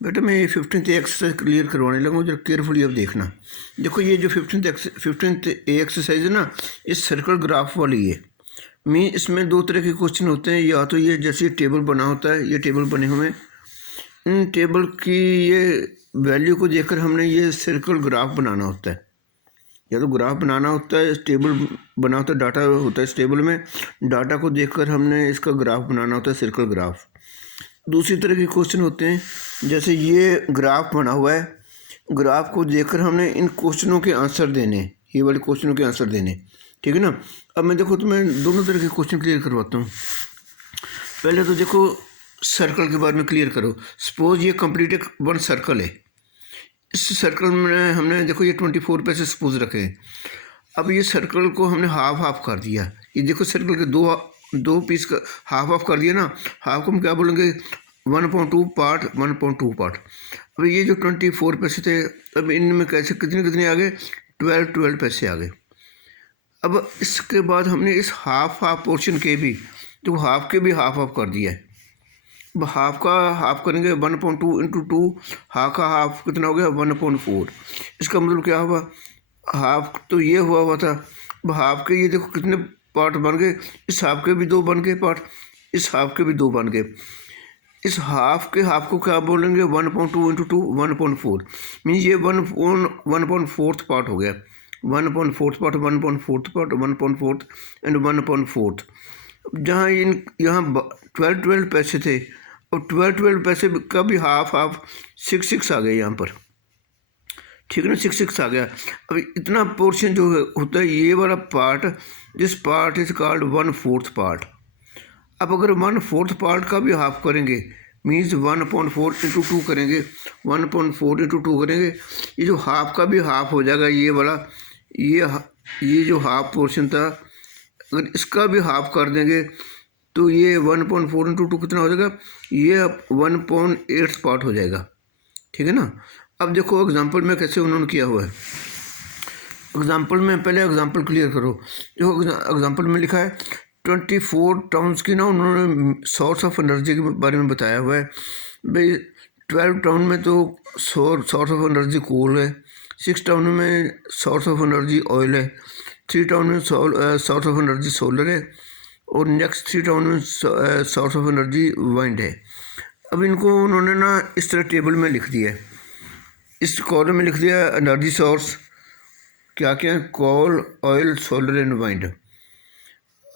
बेटा मैं ये 15th एक्सरसाइज क्लियर करवाने लगा हूँ, जरा केयरफुली अब देखना। देखो ये जो 15th ए एक्सरसाइज है ना, ये सर्कल ग्राफ वाली है। मीन इसमें दो तरह के क्वेश्चन होते हैं, या तो ये जैसे टेबल बना होता है, ये टेबल बने हुए हैं, इन टेबल की ये वैल्यू को देखकर हमने ये सर्कल ग्राफ बनाना होता है, या तो ग्राफ बनाना होता है, टेबल बना होता है, डाटा होता है इस टेबल में, डाटा को देखकर हमने इसका ग्राफ बनाना होता है, सर्कल ग्राफ। दूसरी तरह के क्वेश्चन होते हैं, जैसे ये ग्राफ बना हुआ है, ग्राफ को देखकर हमने इन क्वेश्चनों के आंसर देने, ये वाले क्वेश्चनों के आंसर देने, ठीक है ना। अब मैं देखो तुम्हें दोनों तरह के क्वेश्चन क्लियर करवाता हूँ। पहले तो देखो सर्कल के बारे में क्लियर करो। सपोज ये कंप्लीट एक वन सर्कल है, इस सर्कल में हमने देखो ये 24 पैसे सपोज रखे हैं। अब ये सर्कल को हमने हाफ हाफ कर दिया, ये देखो सर्कल के दो पीस का हाफ हाफ कर दिया ना, हाफ को हम क्या बोलेंगे 1.2 पार्ट 1.2 पार्ट। अब ये जो 24 पैसे थे, अब इनमें कैसे कितने आ गए, 12 पैसे आ गए। अब इसके बाद हमने इस हाफ पोर्शन के भी, तो हाफ के भी हाफ हाफ कर दिया है। अब हाफ का हाफ करेंगे 1.2 इंटू 2, हाफ का हाफ कितना हो गया 1/4। इसका मतलब क्या हुआ, हाफ तो ये हुआ था, अब हाफ के ये देखो कितने पार्ट बन गए, इस हाफ के भी 2 बन गए पार्ट, इस हाफ के भी 2 बन गए। इस हाफ के हाफ को क्या बोलेंगे 1.2 इंटू 2 1/4, मीन्स ये 1/4 पार्ट हो गया, 1/4 पार्ट 1/4 पार्ट 1/4 एंड 1/4। जहाँ यहाँ 12 पैसे थे, और 12 पैसे का भी हाफ 6 आ गए यहाँ पर, ठीक है ना, 6 आ गया। अब इतना पोर्शन जो होता है ये वाला part, this part is called 1/4 part. अब अगर 1/4 पार्ट का भी हाफ करेंगे, मीन्स 1/4 इंटू 2 करेंगे, 1/4 इंटू 2 करेंगे, ये जो हाफ का भी हाफ हो जाएगा, ये वाला ये जो हाफ पोर्शन था, अगर इसका भी हाफ कर देंगे तो ये 1/4 इंटू 2 कितना हो जाएगा, ये 1/8 पार्ट हो जाएगा, ठीक है ना। अब देखो एग्जांपल में कैसे उन्होंने किया हुआ है। एग्जांपल में पहले एग्जांपल क्लियर करो। देखो एग्जांपल में लिखा है 24 टाउन्स की ना उन्होंने सोर्स ऑफ एनर्जी के बारे में बताया हुआ है। भाई 12 टाउन में तो सोर्स ऑफ एनर्जी कोल है, 6 टाउन में सोर्स ऑफ एनर्जी ऑयल है, 3 टाउन में सोर्स ऑफ एनर्जी सोलर है, और नेक्स्ट 3 टाउन में सोर्स ऑफ एनर्जी वाइंड है। अब इनको उन्होंने ना इस तरह टेबल में लिख दिया है, इस कॉलम में लिख दिया एनर्जी सोर्स क्या क्या है, coal oil solar and wind.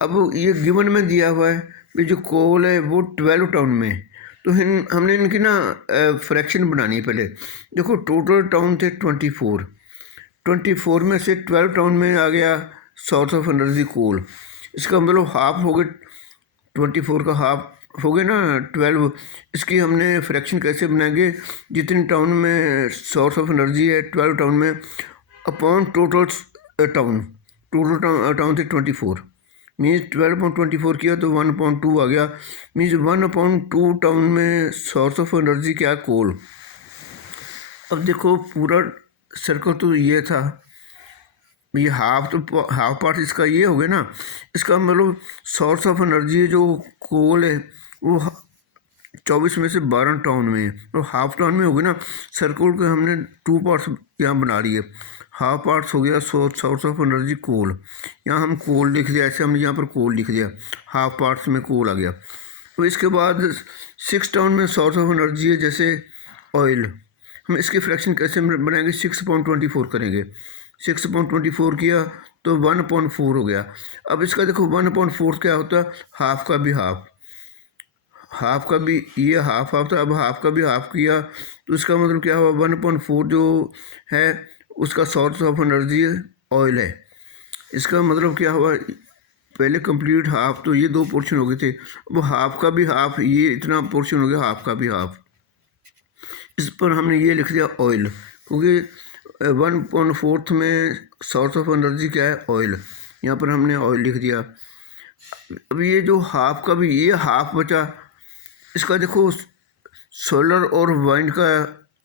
अब ये गिवन में दिया हुआ है कि जो कोल है वो 12 टाउन में है, तो हमने इनकी ना फ्रैक्शन बनानी है। पहले देखो टोटल टाउन थे 24 में से 12 टाउन में आ गया सोर्स ऑफ एनर्जी कोल, इसका मतलब हाफ हो गए, 24 का हाफ हो गए ना 12। इसकी हमने फ्रैक्शन कैसे बनाएंगे, जितने टाउन में सोर्स ऑफ एनर्जी है 12 टाउन में अपॉन टोटल टाउन थे 24, मीन्स 12/24 किया तो 1/2 आ गया, मीन्स 1/2 टाउन में सोर्स ऑफ एनर्जी क्या, कोल। अब देखो पूरा सर्कल तो ये था, ये हाफ पार्ट इसका ये हो गया ना, इसका मतलब सोर्स ऑफ एनर्जी जो कोल है वो 24 में से 12 टाउन में है, तो हाफ टाउन में हो गया ना। सर्कल के हमने 2 पार्ट्स यहाँ बना लिए, हाफ पार्ट्स हो गया सोर्स ऑफ एनर्जी कोल, यहाँ हम कोल लिख दिया, ऐसे हमने यहाँ पर कोल लिख दिया, हाफ पार्ट्स में कोल आ गया। तो इसके बाद 6 टाउन में सोर्स ऑफ एनर्जी है जैसे ऑयल, हम इसकी फ्रैक्शन कैसे बनाएंगे, 6/24 करेंगे, 6/24 किया तो 1/4 हो गया। अब इसका देखो 1/4 क्या होता है, हाफ का भी हाफ का भी ये हाफ था, अब हाफ का भी हाफ किया तो इसका मतलब क्या हुआ, 1/4 जो है उसका सोर्स ऑफ एनर्जी ऑयल है। इसका मतलब क्या हुआ, पहले कंप्लीट हाफ तो ये 2 पोर्शन हो गए थे, वो हाफ का भी हाफ, ये इतना पोर्शन हो गया हाफ का भी हाफ। इस पर हमने ये लिख दिया ऑयल, क्योंकि 1/4 में सोर्स ऑफ एनर्जी क्या है, ऑयल, यहाँ पर हमने ऑयल लिख दिया। अब ये जो हाफ का भी ये हाफ बचा, इसका देखो सोलर और वाइंड का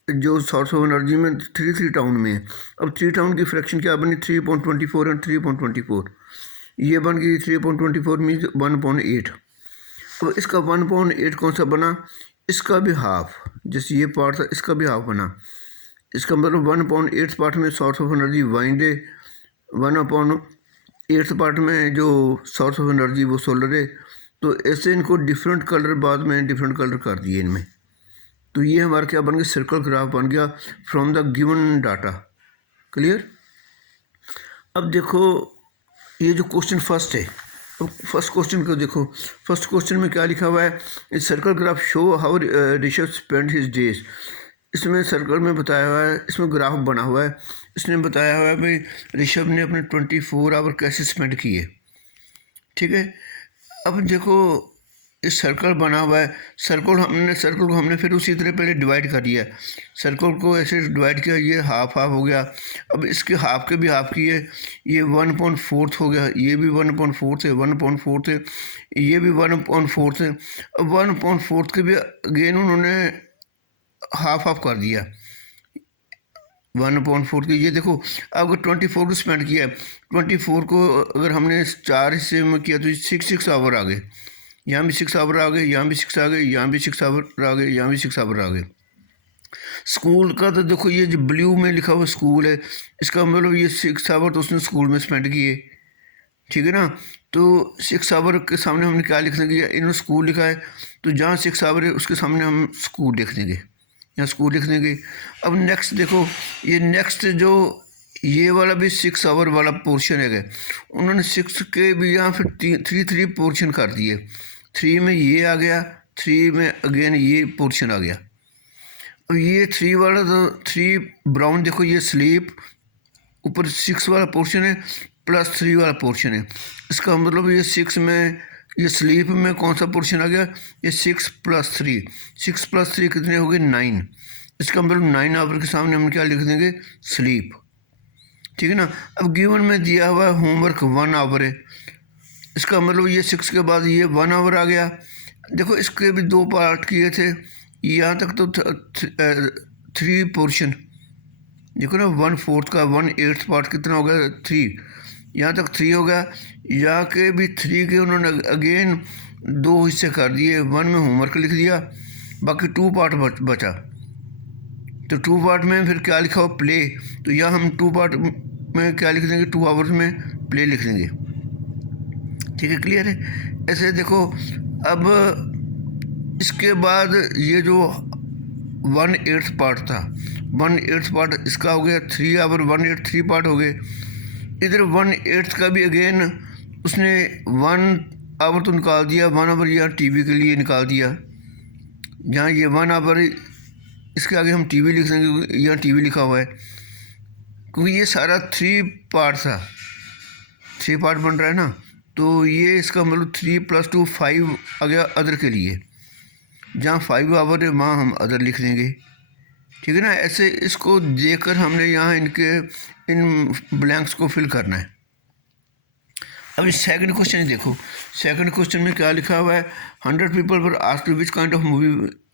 जो सोर्स ऑफ एनर्जी में 3 टाउन में है। अब 3 टाउन की फ्रैक्शन क्या बनी, 3/24 एंड 3/24, ये बन गई 3/24 मीन्स 1/8। अब इसका 1/8 कौन सा बना, इसका भी हाफ, जैसे ये पार्ट था इसका भी हाफ बना। इसका मतलब 1/8 पार्ट में सोर्स ऑफ एनर्जी वाइंड है, 1/8 पार्ट में जो सोर्स ऑफ एनर्जी वो सोलर है। तो ऐसे इनको डिफरेंट कलर बाद में डिफरेंट कलर कर दिए इनमें। तो ये हमारा क्या बन गया, सर्कल ग्राफ बन गया from the given data. Clear. अब देखो ये जो क्वेश्चन फर्स्ट है, अब फर्स्ट क्वेश्चन को देखो। फर्स्ट क्वेश्चन में क्या लिखा हुआ है, इस circle graph show how Rishabh spend his days. इसमें सर्कल में बताया हुआ है, इसमें ग्राफ बना हुआ है, इसने बताया हुआ है भाई ऋषभ ने अपने 24 आवर कैसे स्पेंड किए। ठीक है। अब देखो इस सर्कल बना हुआ है, सर्कल को हमने फिर उसी तरह पहले डिवाइड कर दिया। सर्कल को ऐसे डिवाइड किया, ये हाफ हाफ हो गया। अब इसके हाफ के भी हाफ किए, ये 1/4 हो गया, ये भी 1/4 है, 1/4 है, ये भी 1/4 है। अब 1/4 के भी अगेन उन्होंने हाफ हाफ कर दिया 1/4 की। ये देखो अब 24 को स्पेंड किया है, 24 को अगर हमने 4 हिस्से में किया तो 6 आवर आ गए। यहाँ भी 6 आवर आ गए, यहाँ भी 6 आ गए, यहाँ भी 6 आवर आ गए, यहाँ भी 6 आवर आ गए। स्कूल का तो देखो ये जो ब्लू में लिखा हुआ स्कूल है, इसका मतलब ये 6 आवर तो उसने स्कूल में स्पेंड किए। ठीक है ना। तो 6 आवर के सामने हमने क्या लिख देंगे, इन्होंने स्कूल लिखा है तो जहाँ 6 आवर है उसके सामने हम स्कूल लिख देंगे, यहाँ स्कूल लिख देंगे। अब नेक्स्ट देखो, ये नेक्स्ट जो ये वाला भी 6 आवर वाला पोर्शन है, उन्होंने 6 के भी यहाँ फिर 3 पोर्शन कर दिए। 3 में ये आ गया, 3 में अगेन ये पोर्शन आ गया। अब ये 3 वाला तो 3 ब्राउन देखो, ये स्लीप ऊपर 6 वाला पोर्शन है प्लस 3 वाला पोर्शन है। इसका मतलब ये 6 में, ये स्लीप में कौन सा पोर्शन आ गया, ये 6 + 3, 6 + 3 कितने हो गए 9। इसका मतलब 9 आवर के सामने हम क्या लिख देंगे, स्लीप। ठीक है ना। अब गिवन में दिया हुआ होमवर्क 1 आवर है, इसका मतलब ये 6 के बाद ये 1 आवर आ गया। देखो इसके भी 2 पार्ट किए थे, यहाँ तक तो 3 पोर्शन देखो ना, 1/4 का 1/8 पार्ट कितना हो गया 3, यहाँ तक 3 हो गया। यहाँ के भी 3 के उन्होंने अगेन 2 हिस्से कर दिए, 1 में होमवर्क लिख दिया, बाकी 2 पार्ट बचा। तो 2 पार्ट में फिर क्या लिखा हो, प्ले। तो यहाँ हम 2 पार्ट में क्या लिख देंगे, 2 आवर्स में प्ले लिख देंगे। ठीक है, क्लियर है। ऐसे देखो अब इसके बाद ये जो 1/8 पार्ट था, 1/8 पार्ट इसका हो गया 3 आवर, 1/8 3 पार्ट हो गए। इधर 1/8 का भी अगेन उसने 1 आवर तो निकाल दिया, 1 आवर यहाँ टीवी के लिए निकाल दिया। जहाँ ये 1 आवर, इसके आगे हम टीवी लिख देंगे, यहाँ टीवी लिखा हुआ है, क्योंकि ये सारा 3 पार्ट था, 3 पार्ट बन रहा है ना। तो ये इसका मतलब 3 + 2 5 आ गया अदर के लिए। जहाँ 5 आवर है वहाँ हम अदर लिख देंगे। ठीक है ना। ऐसे इसको देखकर हमने यहाँ इनके इन ब्लैंक्स को फिल करना है। अब सेकंड क्वेश्चन देखो, सेकंड क्वेश्चन में क्या लिखा हुआ है, 100 people were asked which kind of movie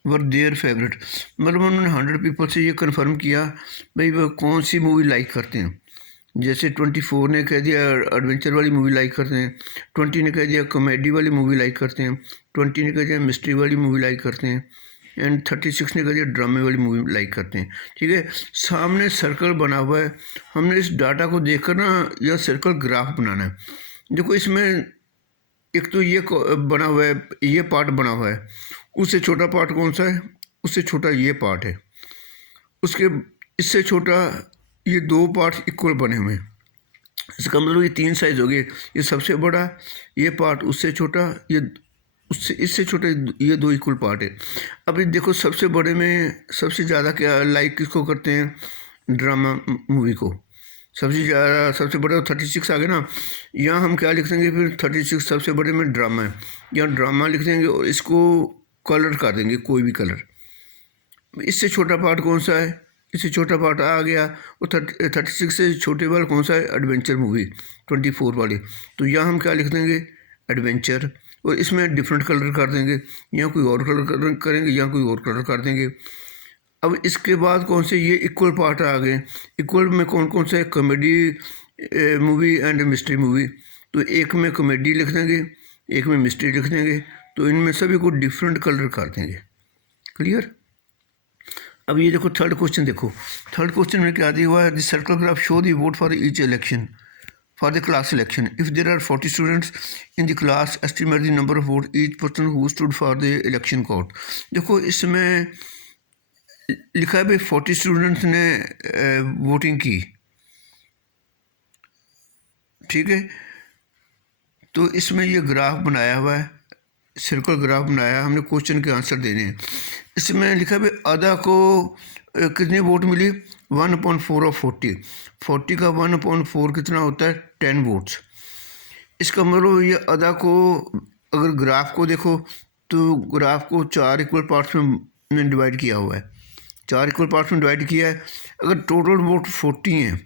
were their favourite. मतलब उन्होंने 100 पीपल से ये कन्फर्म किया भाई वो कौन सी मूवी लाइक करते हैं। जैसे 24 ने कह दिया एडवेंचर वाली मूवी लाइक करते हैं, 20 ने कह दिया कॉमेडी वाली मूवी लाइक करते हैं, 20 ने कह दिया मिस्ट्री वाली मूवी लाइक करते हैं, एंड 36 ने कह दिया ड्रामे वाली मूवी लाइक करते हैं। ठीक है। सामने सर्कल बना हुआ है, हमने इस डाटा को देखकर ना यह सर्कल ग्राफ बनाना है। देखो इसमें एक तो ये बना हुआ है, ये पार्ट बना हुआ है, उससे छोटा पार्ट कौन सा है, उससे छोटा ये पार्ट है, उसके इससे छोटा ये 2 पार्ट इक्वल बने हुए हैं। इसका मतलब ये 3 साइज हो गए, ये सबसे बड़ा, ये पार्ट उससे छोटा, ये उससे इससे छोटे, ये 2 इक्वल पार्ट है। अब ये देखो सबसे बड़े में सबसे ज़्यादा क्या लाइक किसको करते हैं, ड्रामा मूवी को सबसे ज़्यादा, सबसे बड़ा 36 आ गया ना। यहाँ हम क्या लिख देंगे फिर, 36 सबसे बड़े में ड्रामा है, यहाँ ड्रामा लिख देंगे और इसको कलर कर देंगे कोई भी कलर। इससे छोटा पार्ट कौन सा है, इससे छोटा पार्ट आ गया, और 36 से छोटे वाला कौन सा है, एडवेंचर मूवी 24 वाली। तो यहाँ हम क्या लिख देंगे, एडवेंचर, और इसमें डिफरेंट कलर कर देंगे, यहाँ कोई और कलर करेंगे, यहाँ कोई और कलर कर देंगे। अब इसके बाद कौन से ये इक्वल पार्ट आ गए, इक्वल में कौन कौन सा है, comedy movie and mystery movie. तो एक में कॉमेडी लिख देंगे, एक में मिस्ट्री लिख देंगे, तो इनमें सभी को डिफरेंट कलर कर देंगे। क्लियर। अब ये देखो थर्ड क्वेश्चन, देखो थर्ड क्वेश्चन में क्या दिया हुआ है, the circle graph show the vote for each election for the class election. If there are 40 students in the class, estimate the number of votes each person who stood for the election court. देखो इसमें लिखा है भाई 40 students ने voting की, ठीक है। तो इसमें ये ग्राफ बनाया हुआ है, सर्कल ग्राफ बनाया, हमने क्वेश्चन के आंसर देने हैं। इसमें लिखा है भाई आधा को कितने वोट मिली, 1/4 ऑफ 40 का 1/4 कितना होता है, 10 वोट्स। इसका मतलब ये आधा को, अगर ग्राफ को देखो तो ग्राफ को 4 इक्वल पार्ट्स में डिवाइड किया हुआ है, 4 इक्वल पार्ट्स में डिवाइड किया है। अगर टोटल वोट 40 हैं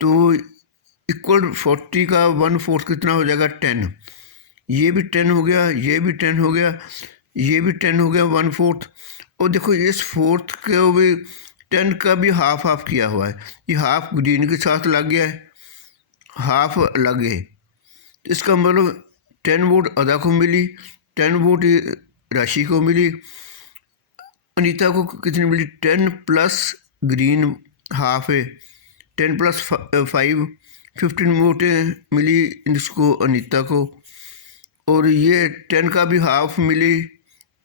तो इक्वल 40 का 1/4 कितना हो जाएगा, 10। ये भी 10 हो गया, ये भी 10 हो गया, ये भी 10 हो गया, 1/4। और देखो इस फोर्थ को भी 10 का भी हाफ हाफ किया हुआ है, ये हाफ ग्रीन के साथ लग गया है, हाफ अलग है। इसका मतलब 10 वोट अदा को मिली, 10 वोट राशि को मिली, अनीता को कितनी मिली, 10 प्लस ग्रीन हाफ है, 10 प्लस 5 15 वोटें मिली इसको अनीता को। और ये 10 का भी हाफ मिली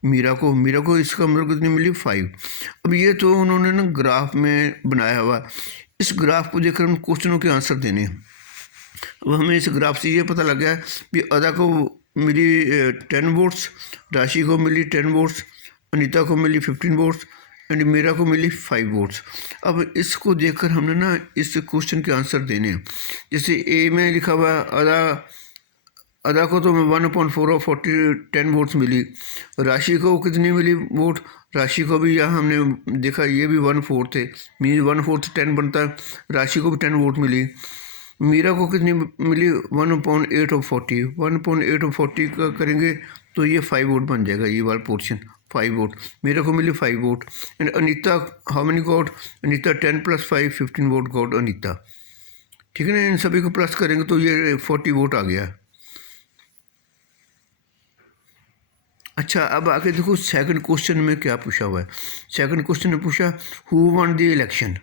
मीरा को इसका मतलब कितनी मिली, 5। अब ये तो उन्होंने ना ग्राफ में बनाया हुआ, इस ग्राफ को देखकर हम क्वेश्चनों के आंसर देने हैं। अब हमें इस ग्राफ से ये पता लग गया कि अदा को मिली 10 वोट्स, राशि को मिली 10 वोट्स, अनीता को मिली 15 वोट्स एंड मीरा को मिली 5 वोट्स। अब इसको देखकर हमने ना इस क्वेश्चन के आंसर देने हैं। जैसे ए में लिखा हुआ अदा को तो 1/4 ऑफ 40 10 वोट्स मिली, राशि को कितनी मिली वोट, राशि को भी यहाँ हमने देखा ये भी 1/4 थे, मीन 1/4 10 बनता है, राशि को भी 10 वोट मिली। मीरा को कितनी मिली, 1/8 ऑफ 40, 1/8 ऑफ 40 का करेंगे तो ये 5 वोट बन जाएगा, ये वाला पोर्शन 5 वोट, मीरा को मिली 5 vote. And Anita how many got, Anita 10 + 5 15 vote got Anita, ठीक है ना। इन सभी को प्लस करेंगे तो ये 40 वोट आ गया। अच्छा, अब आगे देखो सेकंड क्वेश्चन में क्या पूछा हुआ है। सेकंड क्वेश्चन में पूछा who one the election,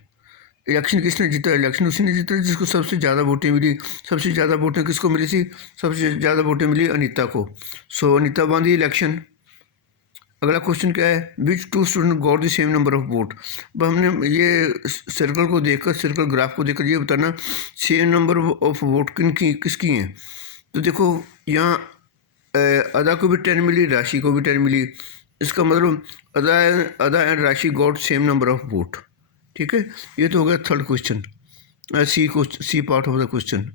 election किसने जीता, इलेक्शन उसने जीता जिसको सबसे ज़्यादा वोटें मिली। सबसे ज़्यादा वोटें किसको मिली थी, सबसे ज़्यादा वोटें मिली अनीता को, सो अनीता वन द इलेक्शन। अगला क्वेश्चन क्या है, विच 2 student got the same number of vote. अब हमने ये सर्कल को देखकर, सर्कल ग्राफ को देखकर ये बताना सेम नंबर ऑफ वोट किसकी हैं। तो देखो यहाँ अदा को भी 10 मिली, राशि को भी 10 मिली, इसका मतलब Ada and Rashi got same number of vote, ठीक है। ये तो हो गया third question, C part of the question.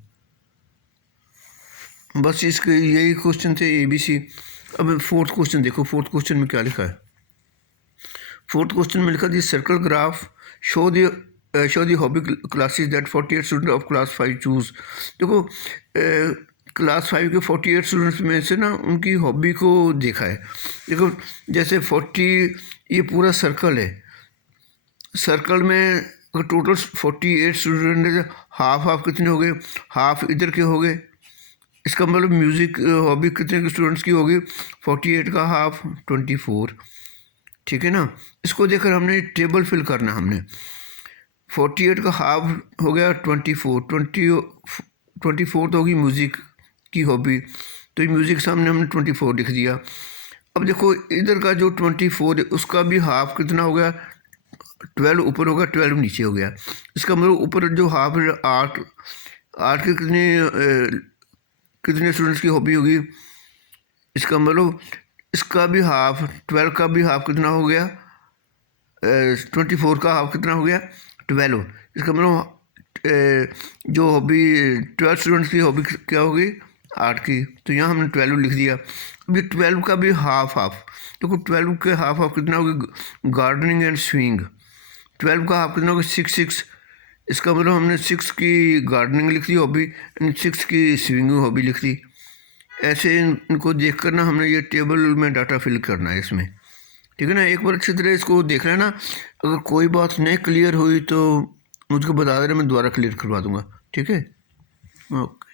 बस इसके यही क्वेश्चन थे ABC। अब फोर्थ क्वेश्चन देखो, फोर्थ क्वेश्चन में क्या लिखा है। फोर्थ क्वेश्चन में लिखा the circle graph show the hobby classes that 48 student of class 5 चूज। देखो क्लास 5 के 48 स्टूडेंट्स में से ना उनकी हॉबी को देखा है। देखो जैसे 40 ये पूरा सर्कल है, सर्कल में अगर टोटल 48 स्टूडेंट है, हाफ कितने हो गए, हाफ इधर के हो गए। इसका मतलब म्यूज़िक हॉबी कितने स्टूडेंट्स की होगी, 48 का हाफ 24, ठीक है ना। इसको देखकर हमने टेबल फिल करना, हमने 48 का हाफ हो गया 24 तो होगी म्यूज़िक की हॉबी, तो ये म्यूज़िक सामने हमने 24 लिख दिया। अब देखो इधर का जो 24 है उसका भी हाफ कितना हो गया, 12 ऊपर होगा 12 नीचे हो गया। इसका मतलब ऊपर जो हाफ है 8 के कितने स्टूडेंट्स की हॉबी होगी। इसका मतलब इसका भी हाफ 12 का भी हाफ कितना हो गया, 24 का हाफ कितना हो गया 12। इसका मतलब जो हॉबी 12 स्टूडेंट्स की हॉबी क्या होगी 8 की, तो यहाँ हमने 12 लिख दिया। अभी 12 का भी हाफ देखो 12 के हाफ कितना होगी, गार्डनिंग एंड स्विंग। 12 का हाफ कितना होगा 6। इसका मतलब हमने 6 की गार्डनिंग लिख दी हॉबी एंड 6 की स्विंगिंग हॉबी लिख दी। ऐसे इनको देख कर ना हमने ये टेबल में डाटा फिल करना है इसमें, ठीक है ना। एक बार अच्छी तरह इसको देख लेना, अगर कोई बात नहीं क्लियर हुई तो मुझको बता देना, मैं दोबारा क्लियर करवा दूँगा, ठीक है। ओके।